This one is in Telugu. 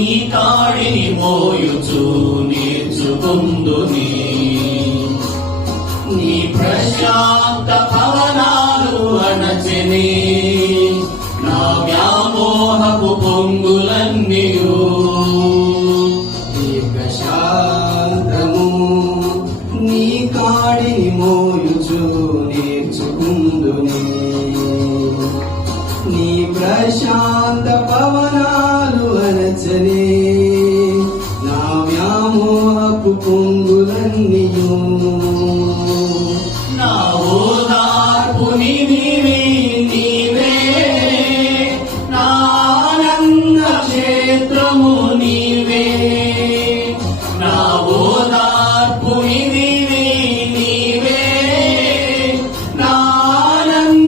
నీ కాడిని మోయుచు నేర్చుకుందుని నీ. ప్రశాంత భవనాలు అణచని నా. వ్యామోహపు పొంగులన్నీయు. నీ నీ ప్రశాంత పవన వ్యామోహపు పొంగులన్నీయు నా ఓదార్పుని నీవే నీవే నానంద క్షేత్రము నీవే. నా